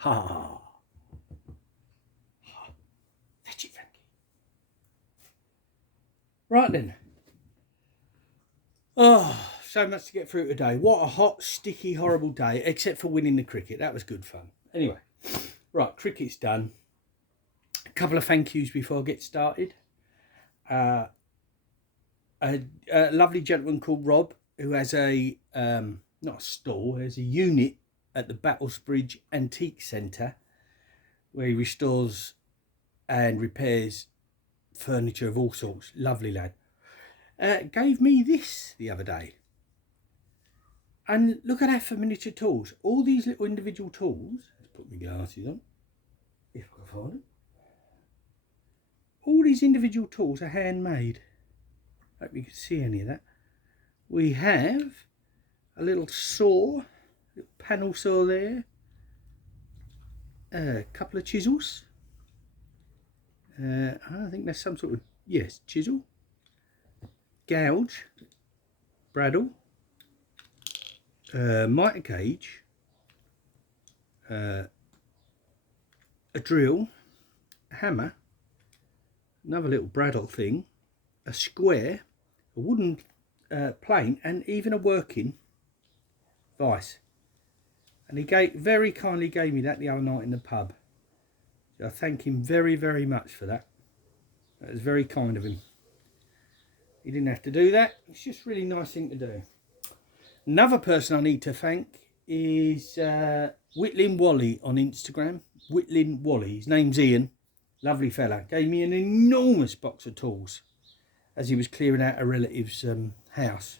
Ha. Fetch it, Frankie. Right then. Oh, so much to get through today. What a hot, sticky, horrible day, except for winning the cricket. That was good fun. Anyway, right, cricket's done. A couple of thank yous before I get started. A lovely gentleman called Rob, who has a, not a stall, there's a unit at the Battlesbridge Antique Centre where he restores and repairs furniture of all sorts. Lovely lad. Gave me this the other day. And look at that for miniature tools. All these little individual tools. Let's put my glasses on, if I can find them. All these individual tools are handmade. Hope you can see any of that. We have a little saw, little panel saw there. A couple of chisels. I think that's some sort of, yes, chisel. Gouge, bradawl, mitre gauge, a drill, a hammer, another little bradawl thing, a square, a wooden plane, and even a working vice. And he very kindly gave me that the other night in the pub. So I thank him very, very much for that. That was very kind of him. He didn't have to do that. It's just a really nice thing to do. Another person I need to thank is Whitlin Wally on Instagram. Whitlin Wally. His name's Ian. Lovely fella. Gave me an enormous box of tools as he was clearing out a relative's house.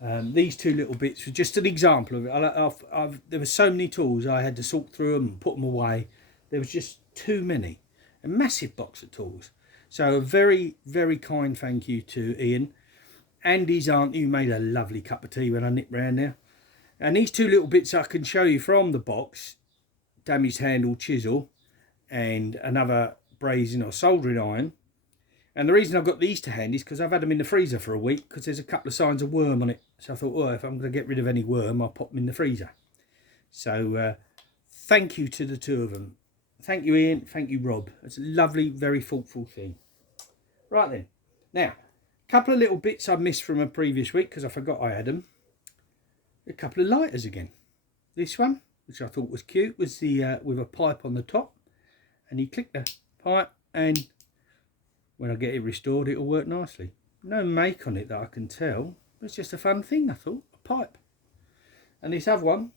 These two little bits were just an example of it. There were so many tools. I had to sort through them and put them away. There was just too many. A massive box of tools. So a very, very kind thank you to Ian and his aunt, who made a lovely cup of tea when I nipped round there. And these two little bits I can show you from the box, damaged handle chisel and another brazing or soldering iron. And the reason I've got these to hand is because I've had them in the freezer for a week because there's a couple of signs of worm on it. So I thought, well, if I'm going to get rid of any worm, I'll pop them in the freezer. So thank you to the two of them. Thank you, Ian. Thank you, Rob. It's a lovely, very thoughtful thing. Right then. Now, a couple of little bits I missed from a previous week because I forgot I had them. A couple of lighters again. This one, which I thought was cute, was the with a pipe on the top. And you click the pipe and when I get it restored, it'll work nicely. No make on it that I can tell. It's just a fun thing, I thought. A pipe. And this other one,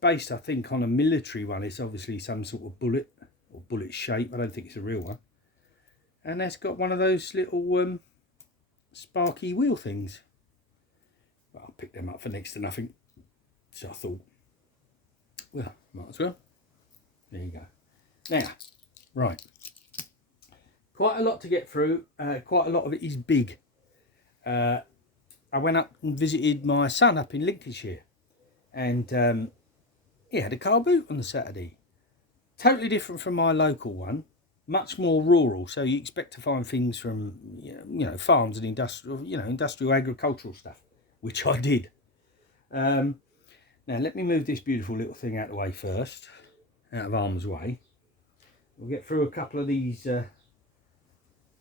based I think on a military one. It's obviously some sort of bullet or bullet shape. I don't think it's a real one. And that's got one of those little sparky wheel things. Well, I'll pick them up for next to nothing. So I thought, well, might as well. There you go. Now, right. Quite a lot to get through. Quite a lot of it is big. I went up and visited my son up in Lincolnshire. And he had a car boot on the Saturday. Totally different from my local one. Much more rural. So you expect to find things from, farms and industrial agricultural stuff. Which I did. Now let me move this beautiful little thing out of the way first. Out of harm's way. We'll get through a couple of these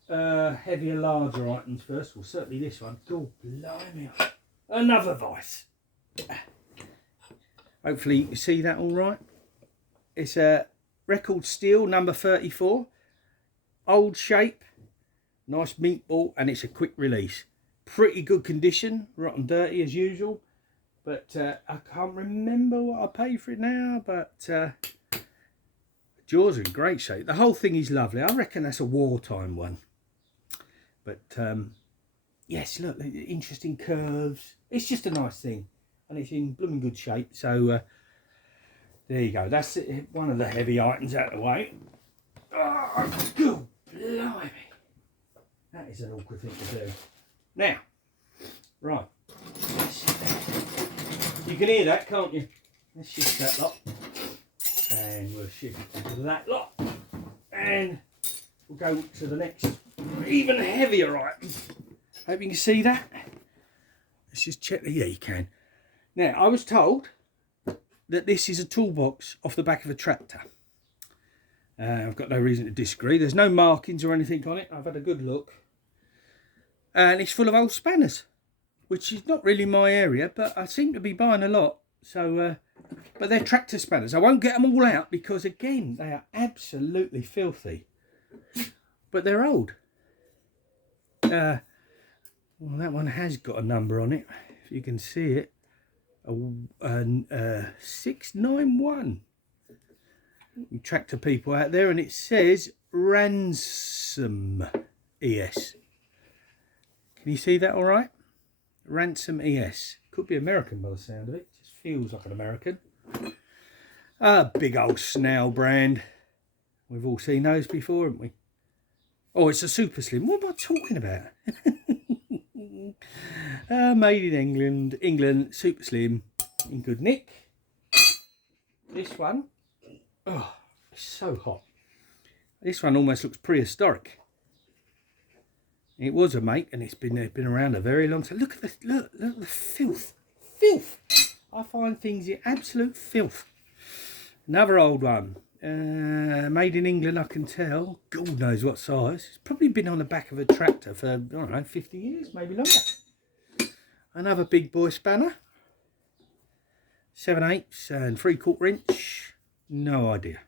heavier, larger items first. Well, certainly this one. Oh, blimey. Another vice. Hopefully you can see that all right. It's a record steel number 34. Old shape. Nice meatball. And it's a quick release. Pretty good condition. Rotten dirty as usual. But I can't remember what I paid for it now. But jaws are in great shape. The whole thing is lovely. I reckon that's a wartime one. But yes, look, interesting curves. It's just a nice thing. And it's in blooming good shape. So there you go. That's it. One of the heavy items out of the way. Oh, good blimey. That is an awkward thing to do. Now, right. You can hear that, can't you? Let's shift that lot. And we'll shift it to that lot. And we'll go to the next even heavier item. Hope you can see that. Let's just check. Yeah, you can. Now, I was told that this is a toolbox off the back of a tractor. I've got no reason to disagree. There's no markings or anything on it. I've had a good look. And it's full of old spanners, which is not really my area, but I seem to be buying a lot. So, but they're tractor spanners. I won't get them all out because, again, they are absolutely filthy. But they're old. Well, that one has got a number on it, if you can see it. 691. You tractor people out there, and it says Ransom ES. Can you see that all right? Ransom ES. Could be American by the sound of it. Just feels like an American. A big old Snell brand. We've all seen those before, haven't we? Oh, it's a Super Slim. What am I talking about? Made in England, Super Slim, in good nick. This one, oh, it's so hot. This one almost looks prehistoric. It was a make, and it's been around a very long time. Look at the filth. I find things in absolute filth. Another old one. Made in England, I can tell. God knows what size. It's probably been on the back of a tractor for, I don't know, 50 years, maybe longer. Another big boy spanner. 7/8 and 3/4 inch. No idea.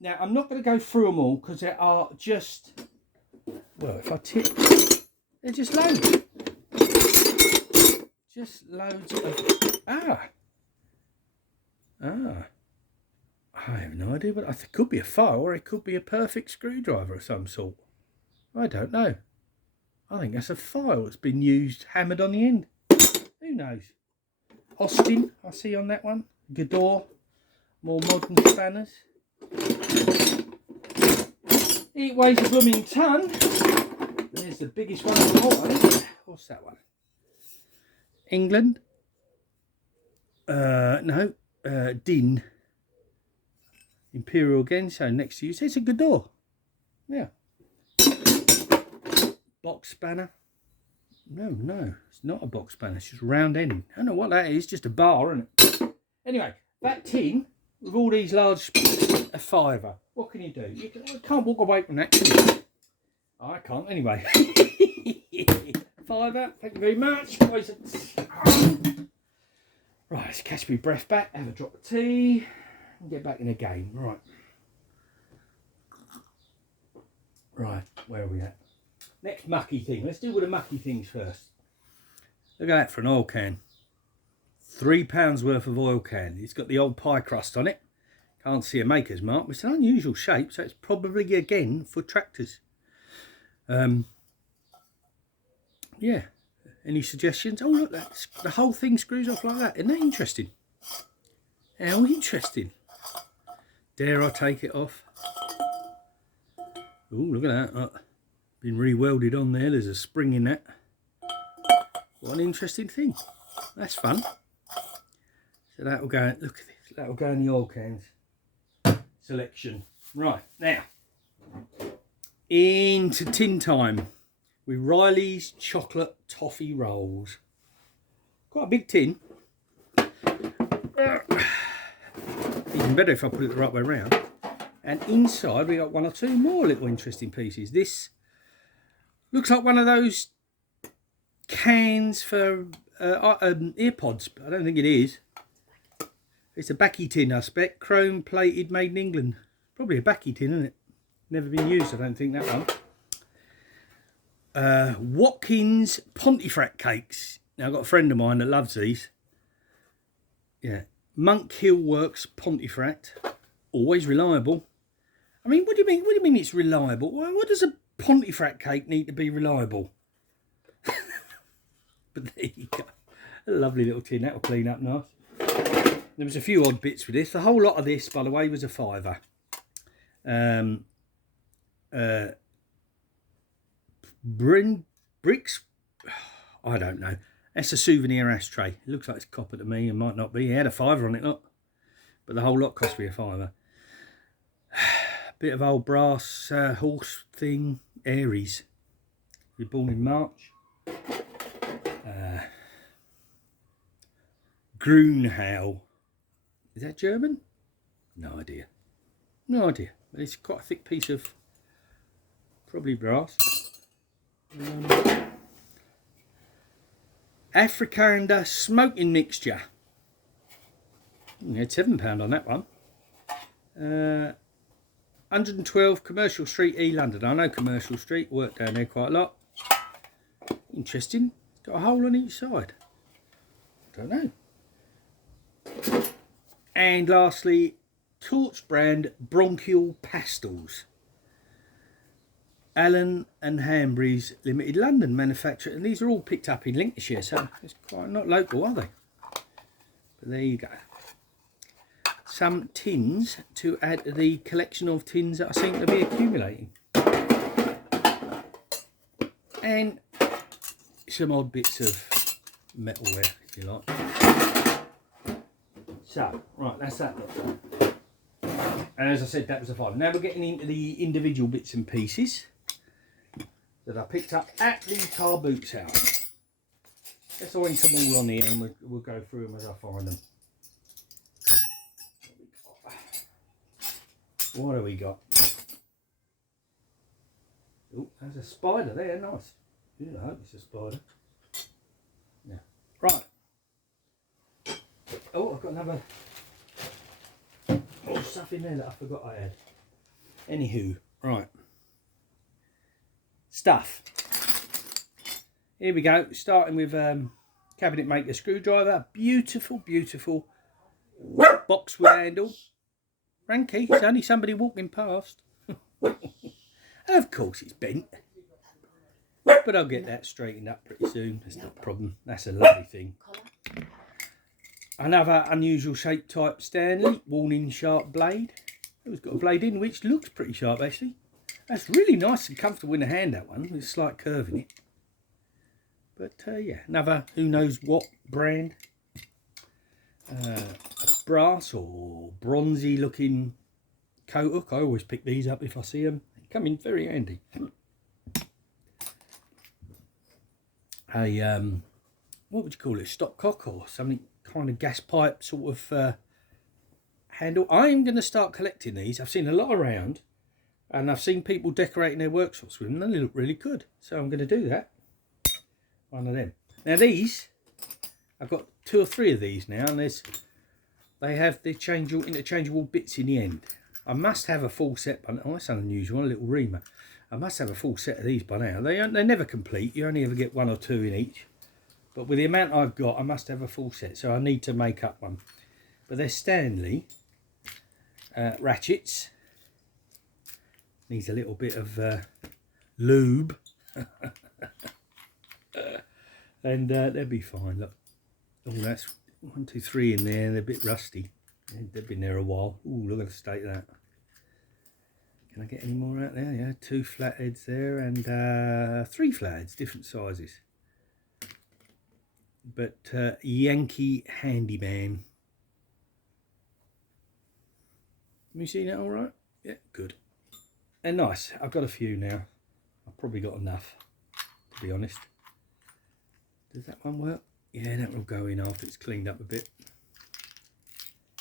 Now, I'm not going to go through them all because there are just, well, if I tip, they're just loads. Just loads of, I have no idea, but it could be a file or it could be a perfect screwdriver of some sort. I don't know. I think that's a file that's been used, hammered on the end. Who knows? Austin, I see on that one. Gador, more modern spanners. It weighs a blooming ton. And there's the biggest one of all. What's that one? England. No. Din. Imperial again, so next to you. It's a Gador. Yeah. Box spanner. No, it's not a box spanner. It's just round end. I don't know what that is. Just a bar, isn't it? Anyway, that tin with all these large, a fiver. What can you do? You can't walk away from that, can you? I can't anyway. Fiver. Thank you very much. Right, let's catch my breath back. Have a drop of tea. And get back in the game. Right, where are we at? Next mucky thing. Let's deal with the mucky things first. Look at that for an oil can. £3 worth of oil can. It's got the old pie crust on it. Can't see a maker's mark. It's an unusual shape, so it's probably again for tractors. Yeah. Any suggestions? Oh look, the whole thing screws off like that. Isn't that interesting? How interesting. Dare I take it off? Oh, look at that. Been re-welded on there. There's a spring in that. What an interesting thing. That's fun. So that'll go, look at this. That'll go in the oil cans selection. Right, now. Into tin time. With Riley's chocolate toffee rolls. Quite a big tin. Even better if I put it the right way around. And inside we got one or two more little interesting pieces. This looks like one of those cans for earpods, but I don't think it is. It's a backy tin, I expect. Chrome plated, made in England. Probably a backy tin, isn't it? Never been used, I don't think, that one. Watkins Pontefract cakes. Now I've got a friend of mine that loves these. Yeah, Monk Hill Works Pontefract, always reliable. I mean, what do you mean? What do you mean it's reliable? What does a Pontefract cake need to be reliable? But there you go, a lovely little tin. That will clean up nice. There was a few odd bits with this. The whole lot of this, by the way, was a fiver. Bricks, I don't know. That's a souvenir ashtray. It looks like it's copper to me. It might not be. It had a fiver on it, look. But the whole lot cost me a fiver. Bit of old brass horse thing. Aries. You're born in March. Grünhau. Is that German? No idea. No idea. But it's quite a thick piece of probably brass. Afrikaner smoking mixture. You had £7 on that one. 112 Commercial Street, E London. I know Commercial Street, worked down there quite a lot. Interesting. Got a hole on each side. Don't know. And lastly, Torch brand bronchial pastels. Allen and Hanbury's Limited London manufacturer, and these are all picked up in Lincolnshire, so it's quite not local, are they? But there you go. Some tins to add to the collection of tins that I seem to be accumulating. And some odd bits of metalware, if you like. So, right, that's that lot. And as I said, that was a five. Now we're getting into the individual bits and pieces that I picked up at the car boots house. Let's orient them all on here and we'll go through them as I find them. What have we got? Oh, there's a spider there, nice. Yeah, I hope it's a spider. Yeah. Right. Oh, I've got another stuff in there that I forgot I had. Anywho, right. Stuff. Here we go, starting with cabinet maker screwdriver. Beautiful, beautiful box with handle. Ranky, it's only somebody walking past. Of course it's bent. But I'll get that straightened up pretty soon. That's not a problem. That's a lovely thing. Another unusual shape type Stanley Warning sharp blade. It's got a blade in which looks pretty sharp actually. That's really nice and comfortable in the hand, that one. With a slight curve in it. But yeah, another who knows what brand. A brass or bronzy looking coat hook. I always pick these up if I see them. They come in very handy. A what would you call it? Stopcock or something, kind of gas pipe sort of handle. I am going to start collecting these. I've seen a lot around, and I've seen people decorating their workshops with them. And they look really good, so I'm going to do that. One of them. Now these, I've got 2 or 3 of these now, and they have the interchangeable bits in the end. I must have a full set by now. Oh, that's unusual, a little reamer. I must have a full set of these by now. They're never complete. You only ever get 1 or 2 in each. But with the amount I've got, I must have a full set. So I need to make up one. But they're Stanley ratchets. Needs a little bit of lube. And they'll be fine. Look. Oh, that's 1, 2, 3 in there. They're a bit rusty. They've been there a while. Ooh, look at the state of that. Can I get any more out there? Yeah, 2 flatheads there and 3 flatheads, different sizes. But Yankee Handyman. Have you seen that all right? Yeah, good. And nice. I've got a few now. I've probably got enough, to be honest. Does that one work? Yeah, that will go in after it's cleaned up a bit.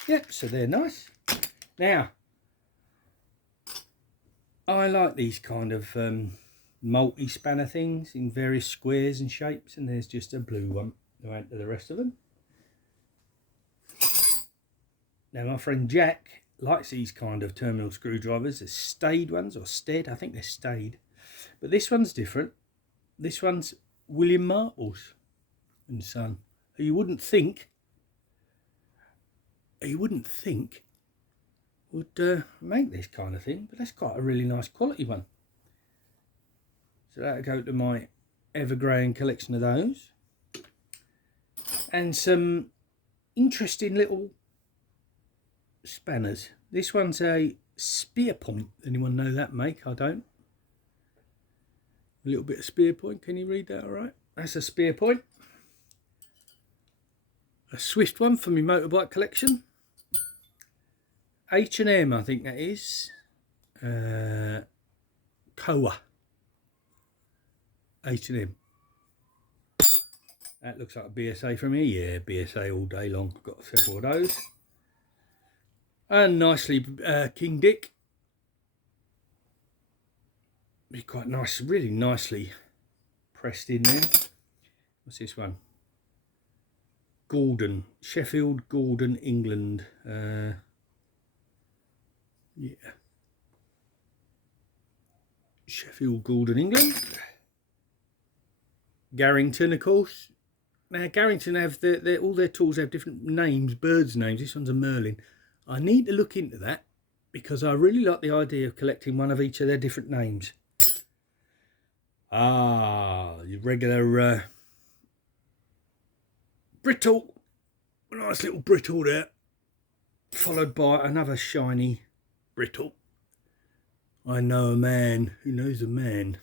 Yep, so they're nice. Now, I like these kind of multi-spanner things in various squares and shapes, and there's just a blue one to add to the rest of them. Now, my friend Jack likes these kind of terminal screwdrivers. There's Stade ones, or Stead, I think they're Stade. But this one's different. This one's William Marples and Son, who you wouldn't think would make this kind of thing, but that's quite a really nice quality one. So that'll go to my ever-growing collection of those. And some interesting little spanners. This one's a Spear Point. Anyone know that make? I don't. A little bit of Spear Point. Can you read that all right? That's a Spear Point. A Swift one for my motorbike collection. H&M, I think that is. Koa. H&M. That looks like a BSA from here. Yeah, BSA all day long. Got several of those. And nicely King Dick. Be quite nice, really nicely pressed in there. What's this one? Gordon, Sheffield, Gordon, England. Yeah. Sheffield, Gordon, England. Garrington, of course. Now, Garrington have all their tools have different names, birds' names. This one's a Merlin. I need to look into that because I really like the idea of collecting one of each of their different names. Ah, your regular brittle. Nice little brittle there. Followed by another shiny brittle. I know a man who knows a man.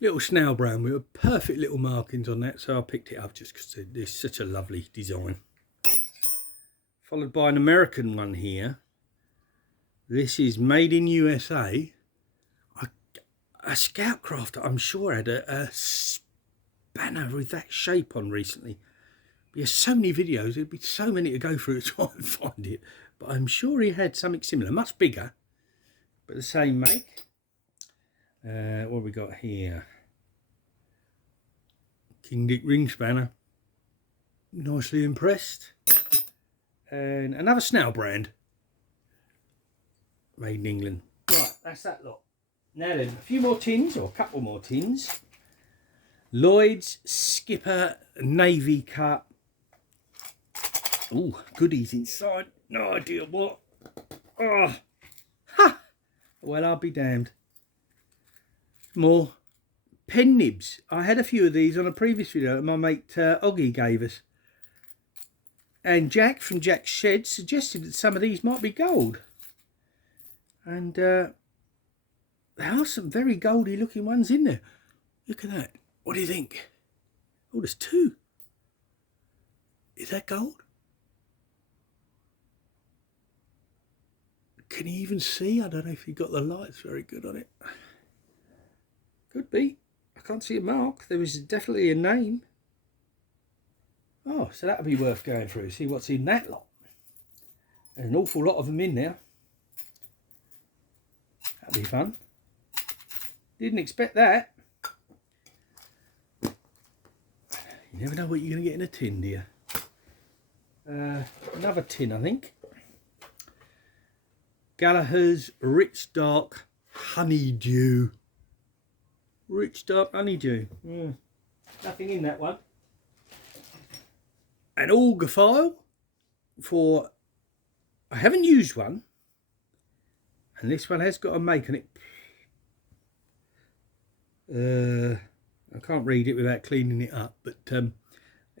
Little snail brown with perfect little markings on that, so I picked it up just because it's such a lovely design. Followed by an American one here. This is made in USA. A Scoutcraft, I'm sure, had a spanner with that shape on recently. There's so many videos, there'd be so many to go through to try and find it. But I'm sure he had something similar, much bigger, but the same make. What have we got here? King Dick ring spanner. Nicely impressed. And another snail brand. Made in England. Right, that's that lot. Now then, a few more tins, or a couple more tins. Lloyd's Skipper Navy Cup. Ooh, goodies inside. No idea what. Oh, ha! Well, I'll be damned. More pen nibs. I had a few of these on a previous video that my mate Oggy gave us. And Jack from Jack's Shed suggested that some of these might be gold. And there are some very goldy looking ones in there. Look at that. What do you think? Oh, there's two. Is that gold? Can you even see? I don't know if you got the lights very good on it. Could be. I can't see a mark. There is definitely a name. Oh, so that'll be worth going through. See what's in that lot. There's an awful lot of them in there. That'll be fun. Didn't expect that. You never know what you're going to get in a tin, do you? Another tin, I think. Gallagher's Rich Dark Honeydew. Rich Dark Honeydew. Nothing in that one. An auger file for... I haven't used one. And this one has got a make on it. I can't read it without cleaning it up. But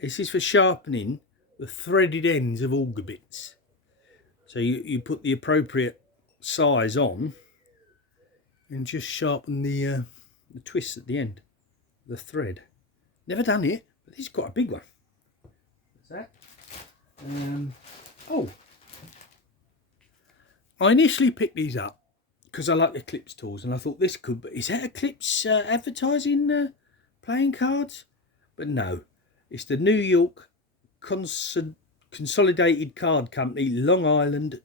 this is for sharpening the threaded ends of auger bits. So you put the appropriate size on and just sharpen the twists at the end, the thread. Never done it, but this is quite a big one. What's that? Oh, I initially picked these up because I like Eclipse tools, and I thought this could be. Is that Eclipse advertising playing cards? But no, it's the New York Consolidated Card Company, Long Island,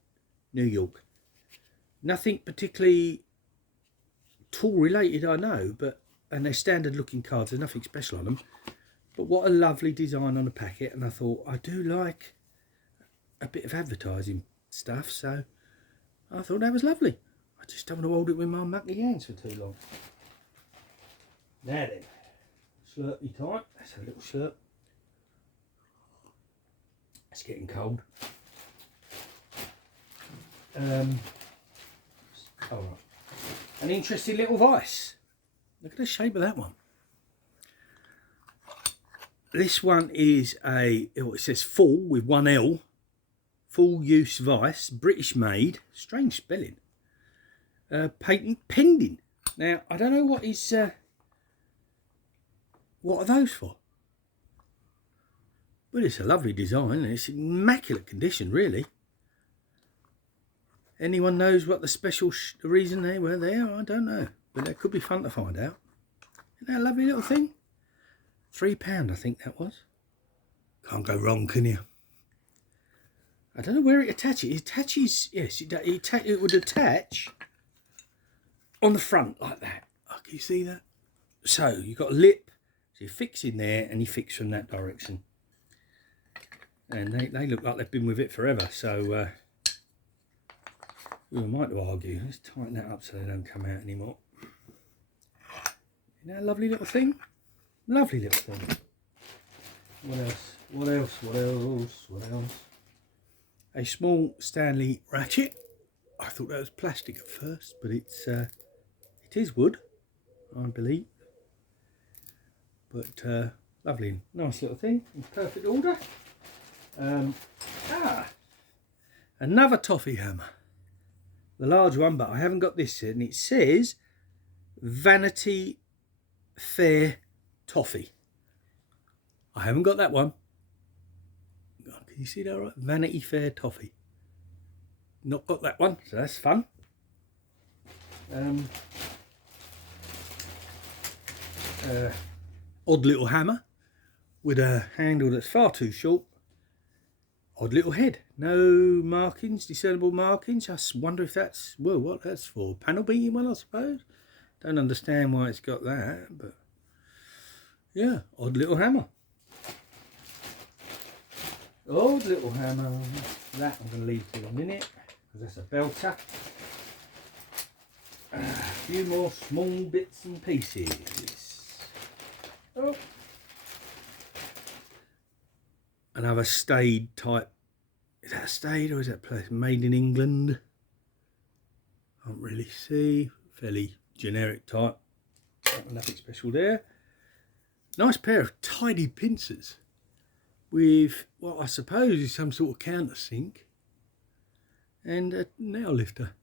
New York. Nothing particularly tool related, I know, and they're standard looking cards. There's nothing special on them. But what a lovely design on the packet, and I thought I do like a bit of advertising stuff, so I thought that was lovely. I just don't want to hold it with my mucky hands for too long. Now then, slurpy time. That's a little slurp. It's getting cold. All right. An interesting little vice. Look at the shape of that one. This one is it says full with one L. Full use vice, British made. Strange spelling. Patent pending. Now I don't know what is. What are those for? But it's a lovely design and it's in immaculate condition, really. Anyone knows what the special reason they were there? I don't know, but that could be fun to find out. Isn't that a lovely little thing? £3, I think that was. Can't go wrong, can you? I don't know where it attaches. It attaches, yes, it would attach on the front like that. Oh, can you see that? So you've got a lip, so you fix in there and you fix from that direction. And they look like they've been with it forever, so we might argue. Let's tighten that up so they don't come out anymore. Isn't that a lovely little thing? Lovely little thing. What else? What else? What else? What else? A small Stanley ratchet. I thought that was plastic at first, but it is wood, I believe. But lovely, nice little thing in perfect order. Another toffee hammer, the large one, but I haven't got this in. It says Vanity Fair toffee. I haven't got that one. Can you see that right? Vanity Fair toffee. Not got that one, so that's fun. Odd little hammer with a handle that's far too short. Odd little head. No markings, discernible markings. I wonder if that's, well, what that's for. Panel beating one, I suppose. Don't understand why it's got that, but yeah, odd little hammer. Odd little hammer. That I'm going to leave for a minute because that's a belter. A few more small bits and pieces. Oh. Another Stade type. Is that a Stade or is that place made in England? Can't really see. Fairly generic type. Nothing special there. Nice pair of tidy pincers with what I suppose is some sort of countersink and a nail lifter.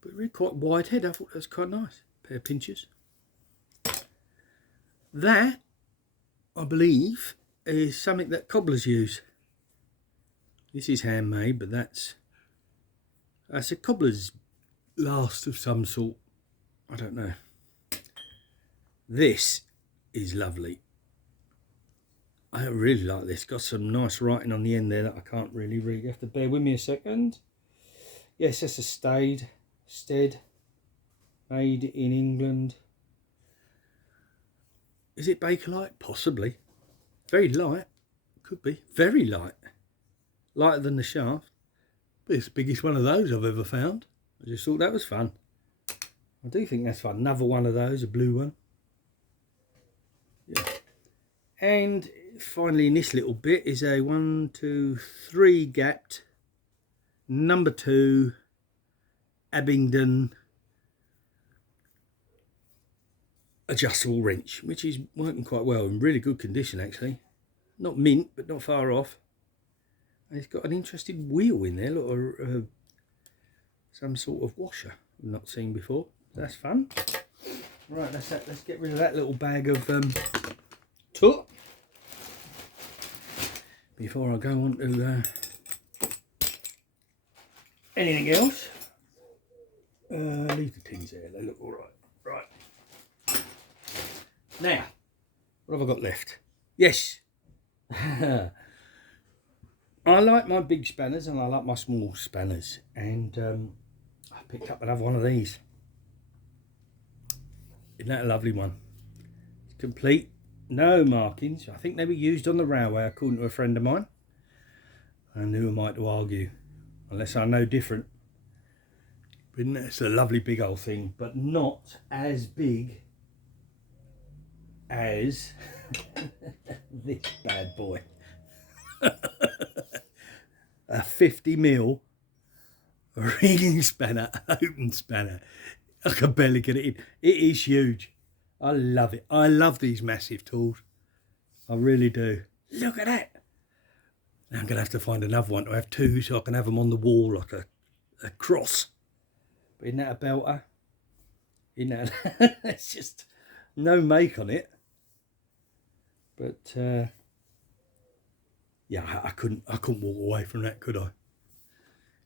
But really quite wide head. I thought that was quite nice. Pair of pinchers. That, I believe, is something that cobblers use. This is handmade, but that's a cobbler's last of some sort. I don't know. This is lovely. I really like this. Got some nice writing on the end there that I can't really read. You have to bear with me a second. Yes, that's a Stade. Stead. Made in England. Is it Bakelite? Possibly. Very light. Could be. Very light. Lighter than the shaft. But it's the biggest one of those I've ever found. I just thought that was fun. I do think that's fun. Another one of those, a blue one. Yeah. And finally in this little bit is a 1, 2, 3 gapped number 2 Abingdon adjustable wrench, which is working quite well, in really good condition actually. Not mint, but not far off. And it's got an interesting wheel in there, look, some sort of washer I've not seen before. That's fun. Right, that's that. Let's get rid of that little bag of tool before I go on to anything else. Leave the tins there, they look all right. Right. Now, what have I got left? Yes. I like my big spanners and I like my small spanners, and I picked up another one of these. Isn't that a lovely one? It's complete, no markings. I think they were used on the railway according to a friend of mine, and who am I to argue unless I know different. But it's a lovely big old thing, but not as big as this bad boy. A 50mm reading spanner, open spanner. I can barely get it in. It is huge. I love it. I love these massive tools. I really do. Look at that. Now I'm going to have to find another one to have two so I can have them on the wall like a cross. But isn't that a belter? Isn't that? It's just no make on it. But yeah, I couldn't walk away from that, could I?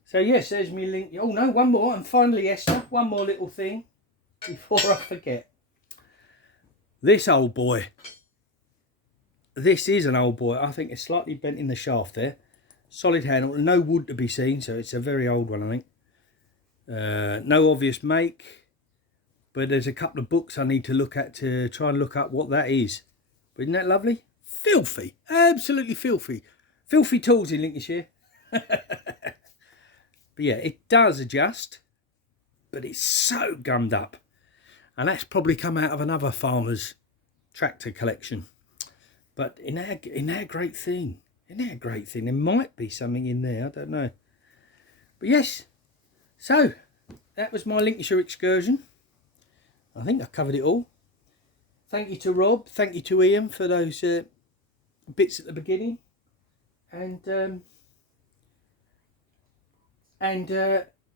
So yes, there's me link. Oh no, one more, and finally Esther, one more little thing before I forget. This old boy. This is an old boy. I think it's slightly bent in the shaft there. Solid handle, no wood to be seen, so it's a very old one, I think. No obvious make, but there's a couple of books I need to look at to try and look up what that is. But isn't that lovely? Filthy, absolutely filthy. Filthy tools in Lincolnshire. But yeah, it does adjust, but it's so gummed up. And that's probably come out of another farmer's tractor collection. But in our great thing, there might be something in there, I don't know. But yes, so that was my Lincolnshire excursion. I think I covered it all. Thank you to Rob, thank you to Ian for those bits at the beginning, and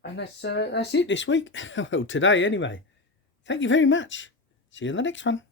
that's it this week. Well, today anyway. Thank you very much. See you in the next one.